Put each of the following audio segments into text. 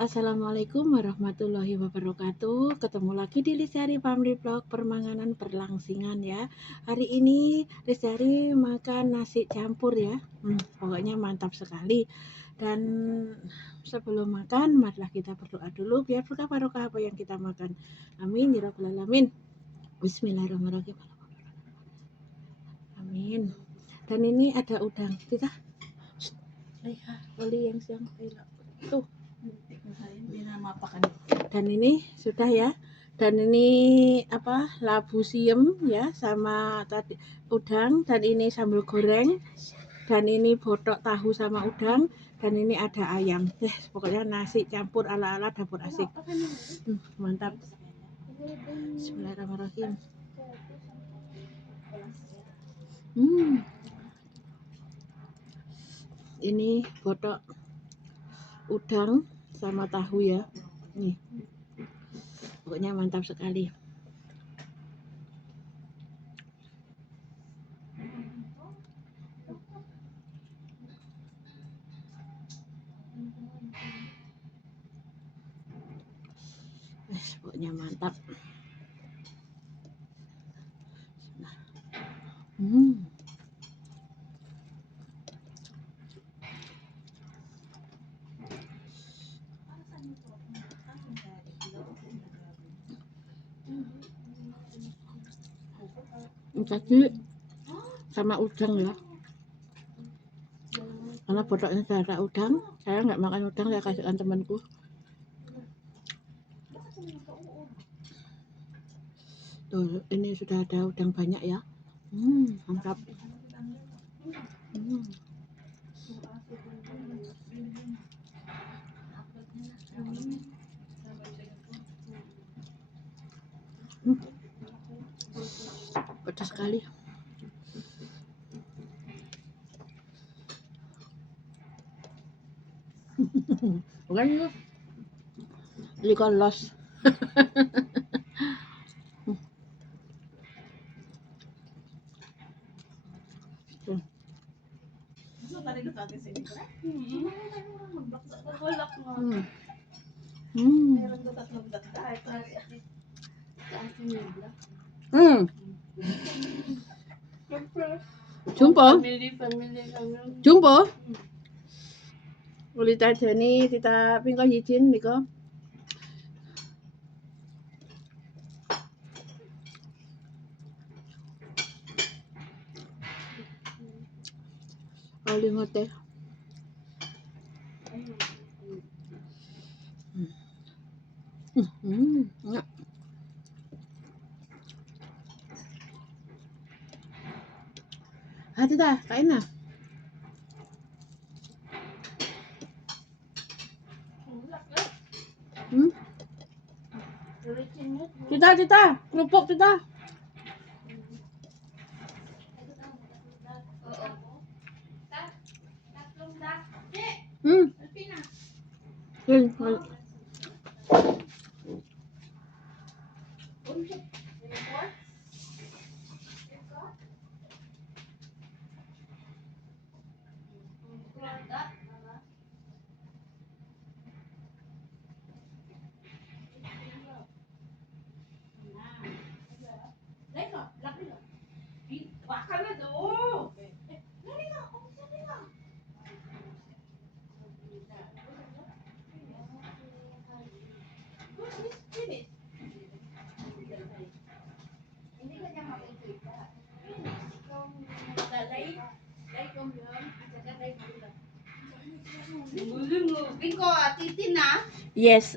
Assalamualaikum warahmatullahi wabarakatuh. Ketemu lagi di Lestari Family Vlog Permanganan Perlangsingan ya. Hari ini Lestari makan nasi campur ya. Pokoknya mantap sekali. Dan sebelum makan, marilah kita berdoa dulu biar berkah barokah apa yang kita makan. Amin ya rabbal alamin. Bismillahirrahmanirrahim. Amin. Dan ini ada udang. Kita lihat oli yang siang tuh. Dan ini sudah ya, dan ini labu siem ya, sama tadi udang, dan ini sambal goreng, dan ini botok tahu sama udang, dan ini ada ayam. Pokoknya nasi campur ala-ala dapur asik. Mantap. Bismillahirrahmanirrahim. Ini botok udang sama tahu ya. Nih. Pokoknya mantap sekali. Pokoknya mantap. Tadi sama udang ya, karena botoknya saya ada udang, saya nggak makan udang, saya kasihkan temanku. Tuh, ini sudah ada udang banyak ya. Mantap. Pedas sekali. Bukan itu likolos. Jumbo. Jumbo. Ulit aja nih, kita pingko izin niko. Oli ngote. Enggak. Hati dah, kain lah. Cita, kerupuk cita. Yes.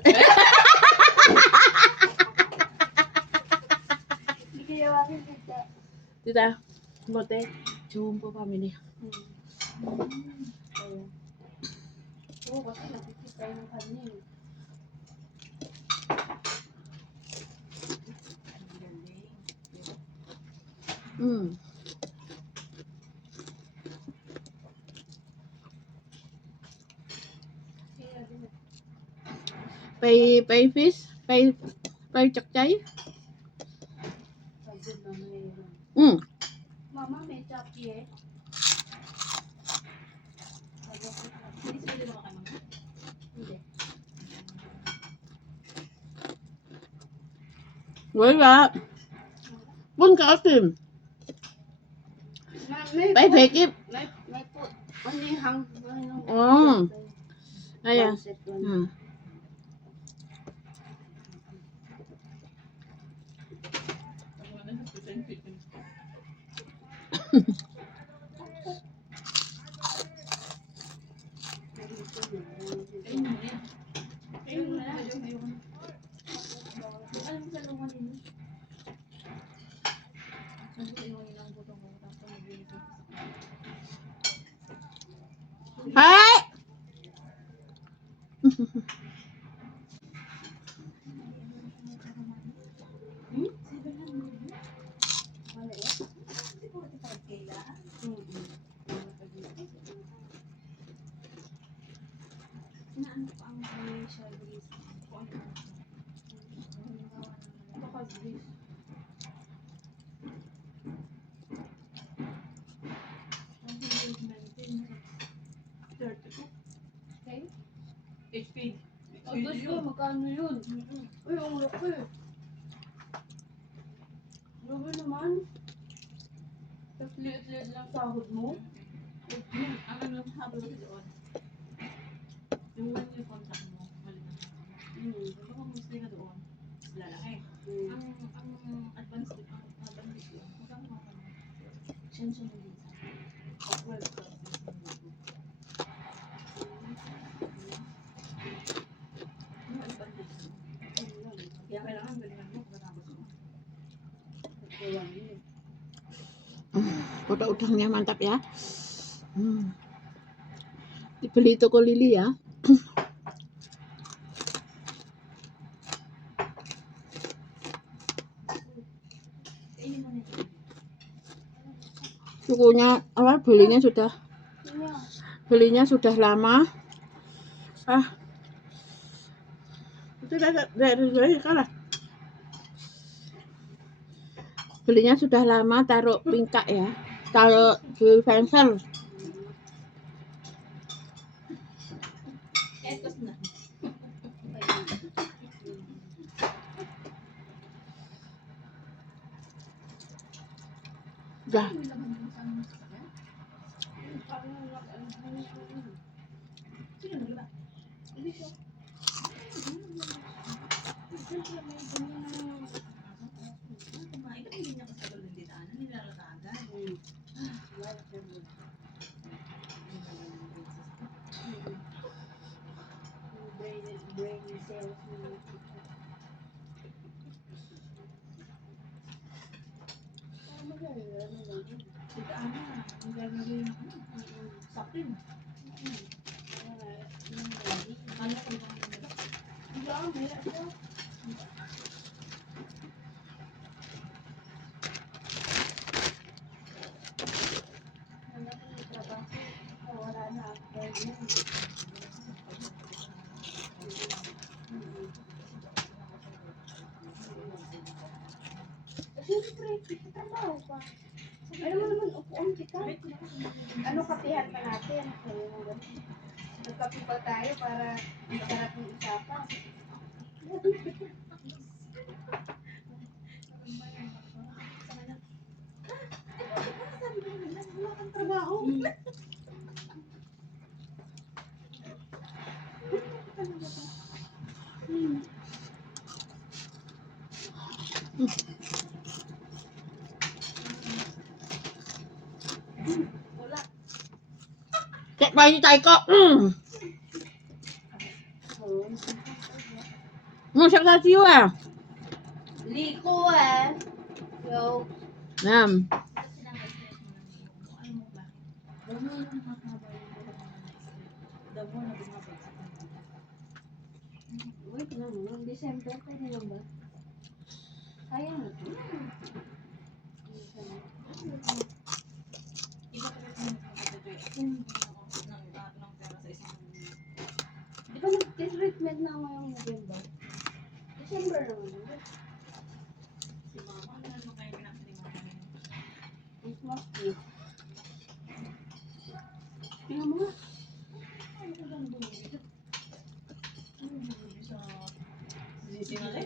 Tita, mote jumbo family. Pay fish, pay chặt cháy. Mama may chop here. Hindi sila makan mama? Hindi. Wala. Pun ka asim. Bay pekip. May po. Ano yung hang? Ayan. Hai. Gusto ko, magkano yun? Uy, ang laki. Grabe naman. Tapos liit-liit lang sahod mo. Ang ano, habol ko doon. Yung one yung contact mo, mali na. Kung mag-stay ka doon, lalaki. Ang advance din, ang advance din. Magkano mga ano? Siya na din sa 12 ka. Yung advantage mo. Kaya kailangan galingan mo pagkatapos mo. Utang-utangnya mantap ya. Dibeli toko Lili ya. Sukunya awal belinya sudah lama. Itu dari kalah. Belinya sudah lama, taruh pingkak ya, taruh di fencer. Dah. Ano mo naman, upuan kita. Ano kapihan pa natin? Nagkapi pa tayo para masarap ng usapan. Trabaho. Kayak bayi taiko. Masak tadi ya. Liko eh. Yo. Nam. Wait lang, December pwede lang ba? Kaya mo. Di ba nag-treatment na ngayong November? December naman yun. Si mama, ano kayo pinapalimutan? Christmas Eve. Tingnan mo nga. Ano ka bang bumili? Ano bumili sa... Sinali?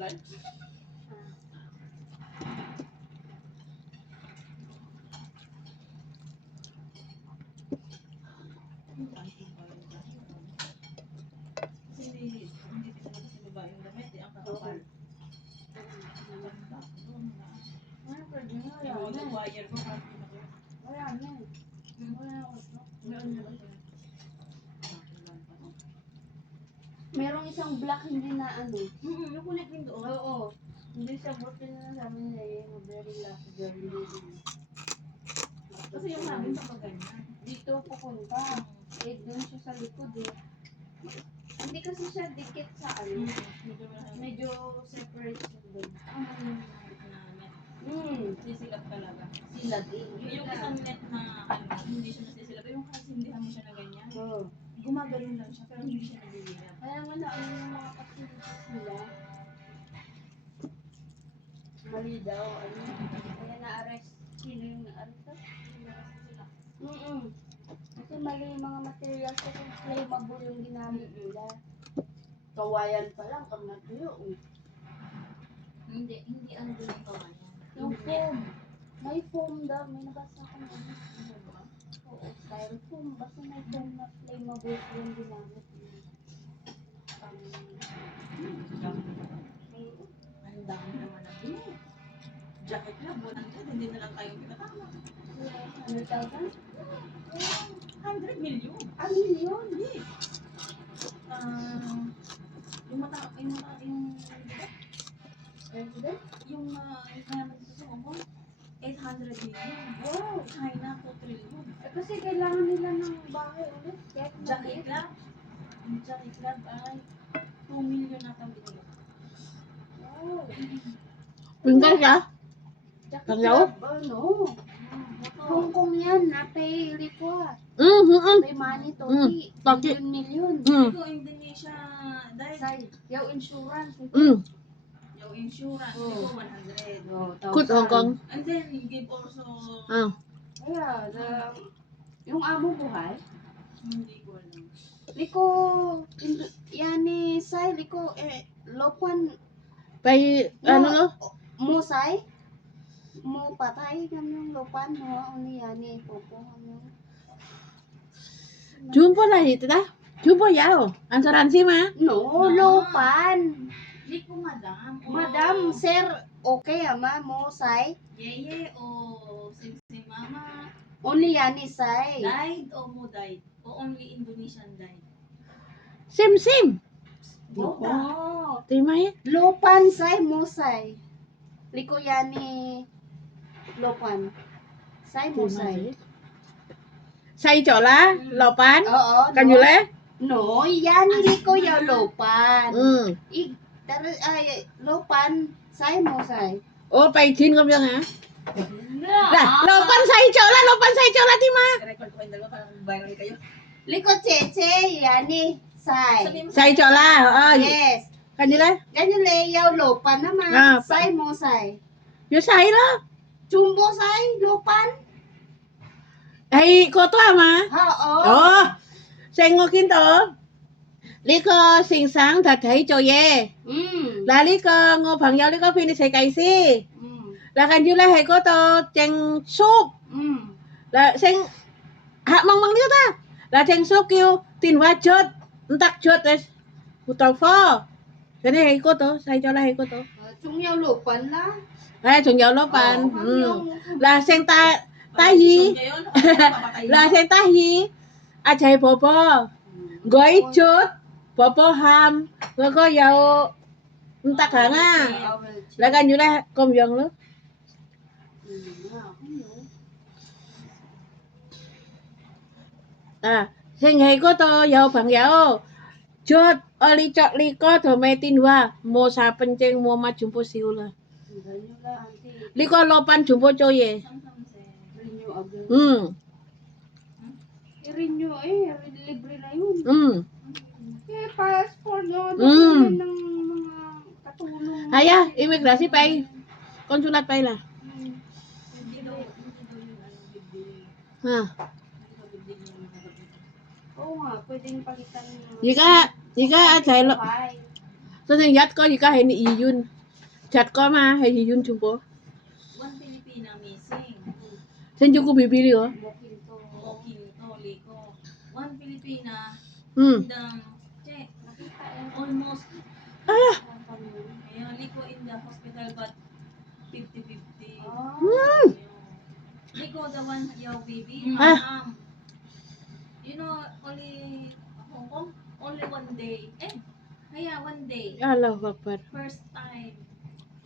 apply. Kasi hindi tinatapos sa baba yung damit, ang kakapal. Ano pwede na? Yung Wala mga na. wire ko, parang pinaka- Wala na. Wala na. Meron na ba siya? Merong isang black hindi na ano. Yung kulay green doon. Oo. Hindi siya buti na sabi niya yung very last girl. Kasi yung namin sa ganyan. Dito pupunta. Eh, doon siya sa likod eh. Hindi kasi siya dikit sa ano. Medyo malaki. Medyo separate siya doon. Ang maliliit na net. Sisilap talaga. Sila din. Yung isang net na ano, hindi siya nasisilap. Yung kasindihan mo siya na ganyan. Oo. Gumagano'n lang siya, pero hindi siya naliliit. Kaya nga na ano yung mga facilities nila. Mali daw. Ano. Kaya na-arrest. Sino yung na-arrest? Kasi mali yung mga materials kasi flammable yung ginamit nila. Kawayan pa lang pag natuyo. Hindi ang gulang kawayan. Yung foam. May foam daw. May nabasa ko na. Oo, styrofoam. Basta may foam na flammable yung ginamit nila. Ang dami naman na bili. Jacket lang, 100, hindi na lang tayo pinatama. Ano tawag? 100 million. Million? Hindi. President? Yung mayaman dito sa Hong Kong, 800 million. Wow! China, 2 trillion. Eh, kasi kailangan nila ng bahay ulit. Kahit Jacket lang. Yung jacket lang ay 2 million na ang binili. Wow! Tinggal siya. Jacket Ang yaw? club, ano? Hong Kong yan, napay Lipwa. Pay money, Toti. Toti. Million. Ito, Indonesia, dahil Say, yaw insurance. yung insurance, Oh. ito 100. Oh, Good Hong Kong. And then, give also, Kaya, yung amo buhay, hindi ko alam. liko, yani, say, liko, lopan, Pay, ano no? mo say, mo patay kami yung lopan, mo, ano yani, popo, ano. Jumbo lah itu dah. Jumbo yao. Asuransi mah. No, lopan. Hindi ko madam. Madam, sir, okay ama, mo say, Yeye o si mama only yani say. died o mo died? O only Indonesian died? Sim sim. Both Oh, Terima ya. lopan say, mo say. Liko yani, lopan. Say, mo say. Say chỗ lá, lopan. Oo, Kan no. yule? No, yani liko ya lopan. Ay, lopan, say mo say. Oh, pay chin không dương hả? Lah, lopan say chỗ lá, lopan say chỗ lá Tima. Record ko kayong dalawa para viral kayo. Liko cheche, yani, say. Sabi mo Say chỗ lá. Yes. Kan yule? Ganyan layaw lopan naman. Ah, Say mo say. Yo say đó. Jumbo say, lopan. Hey, cô to mà. Oo. Ồ, say ngô kinh tổ. Lý cơ sinh sáng thật thấy chỗ ye. Là lý cơ ngô phẳng giáo lý cơ phi đi say cây si. Là kan yule hay cô to cheng soup. Là sen hạ mong mong liêu ta. Là cheng soup kêu tin hoa chốt. Tắc chốt đấy. Hù tàu phô. Cái này hay cô to, say cho là hay cô to. Chung yaw lopan la. Ay, chung giáo lopan. Là sen ta Hi. hi. Là sen ta hi. À chạy bò bò. Gói chốt. Bò bò ham. Rồi có dầu. Tắc hả nga. Là kan yule công dân luôn. À, sen hay cô to dầu phẳng giáo. Chốt. Oli chot li ko to may tinwa. Mo sa penceng mo ma jumpo siu la. Li ko lopan jumpo choye. I-renew libre na yun. Eh, passport no, Mm. ng mga katulong. Haya, imigrasi pay. Konsulat pay la. Hindi daw yung big deal. Ha. Hindi daw big deal yung mga kapatid. Oo nga, pwedeng palitan ng Jika ajay lo. 선생님 얏 거니까 해니 이윤. 잣 거마 해 이윤 중고. One Filipina missing. 전 중고 비비리요. Mokinto. Mokinto, Liko. One Filipina 음. in the check. Nakita eh. Almost. 아야. Ayun, Liko in the hospital but 50-50. Ah. Ayun. Liko the one yaw baby. Ah. You know, only Hong Kong, only 1 day. Kaya 1 day. Allahu Akbar. First time.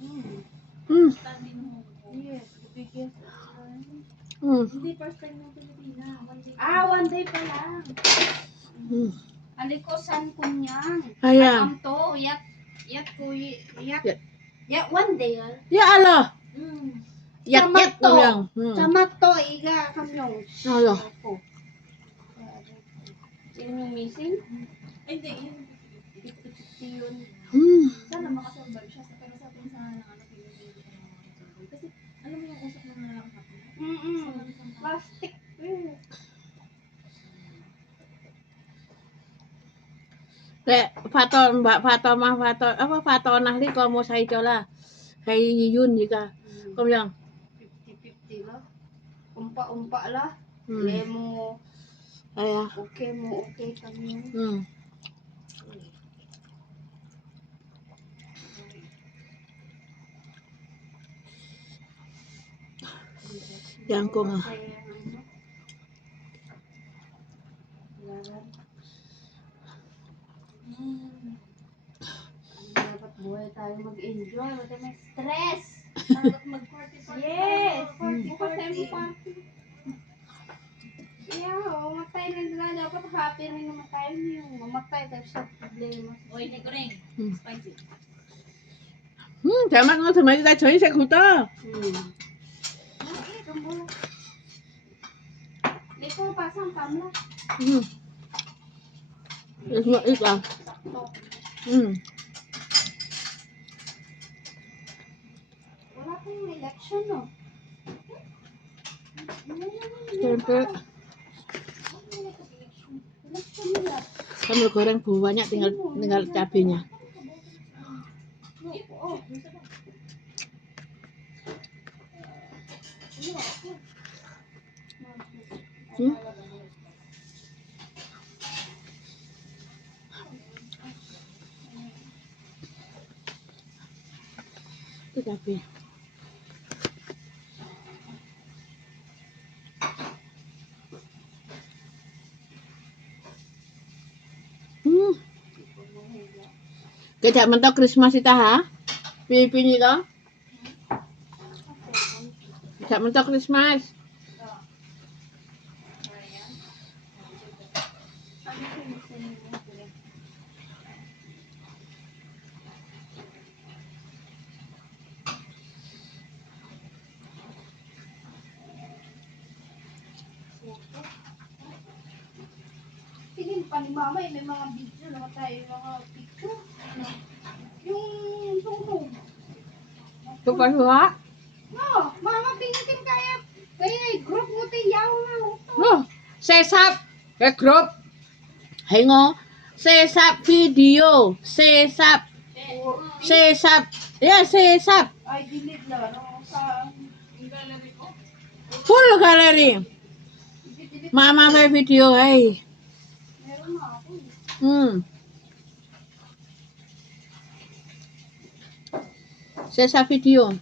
음. First time in Hong Kong. Yes, the biggest experience. Hindi first time ng Pilipina. 1 day. One day pa lang. 음. Alikosan kunyang. 아야. To, yak kuy, yak. Yak. Yak one day. 야 알라. 얏 Sama to. 그냥. Sama to, iga kamyong. Alo. Yun yung missing? Hindi, yun. 50-50 yun. Sana makasurvive siya. Pero sa atin sa Pilipino ko na makasurvive. Kasi, alam mo yung usap ng nalangkap niya? Plastic. 네, Mbak Fatomah Fatonah ni ko mo sa itola. Kay yun niga. Kung 50-50 lah. Umpa-umpa lah. Hmm. Lemo, Aya. okay mo, okay kami. Yan ko nga. Dapat buhay tayo mag-enjoy. Wala tayong stress. Dapat mag-party. Yes! Bukas tayo mag-party. Yeah, mamatay na nila. Dapat happy rin mamatay niyo. Mamatay tayo sa problema. Oy, hindi ko rin. Spicy. 잘 맞는 거 정말 전세 굵다. Ikaw, pasang pamla. 이거. Wala tayong election, no? Siyempre, Election nila. sambal goreng banyak tinggal cabenya. Oh. Itu cabe. Kaya mentok Christmas ita ha? Pilipin ito? Kaya mentok Christmas. Tingin pa ni Mama, may mga video na tayo, mga picture. Yung tungtong. Ito pa siya? No, Mama, pingitin kaya group mo tiyaw na. Oh, sesap. Group. Hengo. Sesap video. Sesap. Sesap. Ya, sesap. Ay, delete na. No? Sa, Full gallery. Mama may video ay. meron na ako. Sesap video.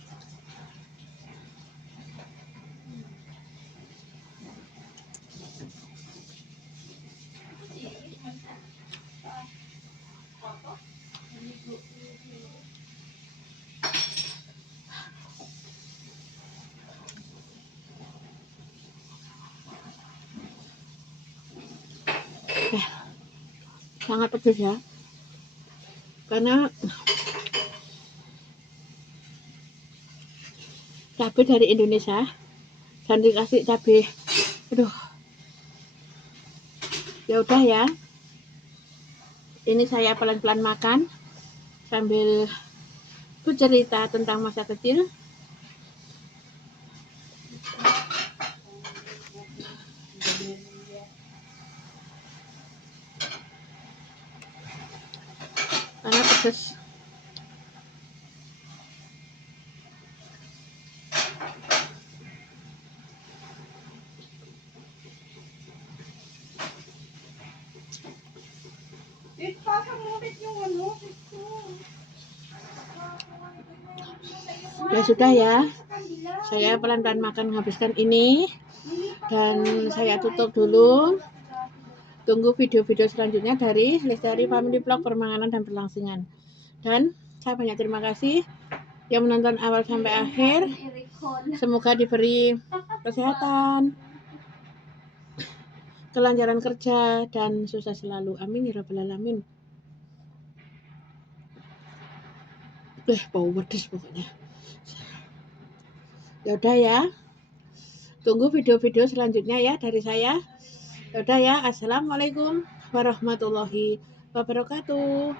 Sangat pedas ya. Karena cabai dari Indonesia dan dikasih cabai. Aduh. Ya udah ya. Ini saya pelan-pelan makan sambil bercerita tentang masa kecil. Karena pedas. ginamit yung ano, picture. Ya sudah ya, Sa kanila. saya pelan-pelan makan menghabiskan ini Nilipat dan ko yung saya ano, tutup iPhone dulu. nila. Tunggu video-video selanjutnya dari Lestari Family Vlog Permanganan dan Perlangsingan. Dan saya banyak terima kasih yang menonton awal sampai akhir. Semoga diberi kesehatan, kelancaran kerja, dan sukses selalu. Amin ya rabbal alamin. Bau pedes pokoknya. Ya udah ya. Tunggu video-video selanjutnya ya dari saya. Ya udah ya. Assalamualaikum warahmatullahi wabarakatuh.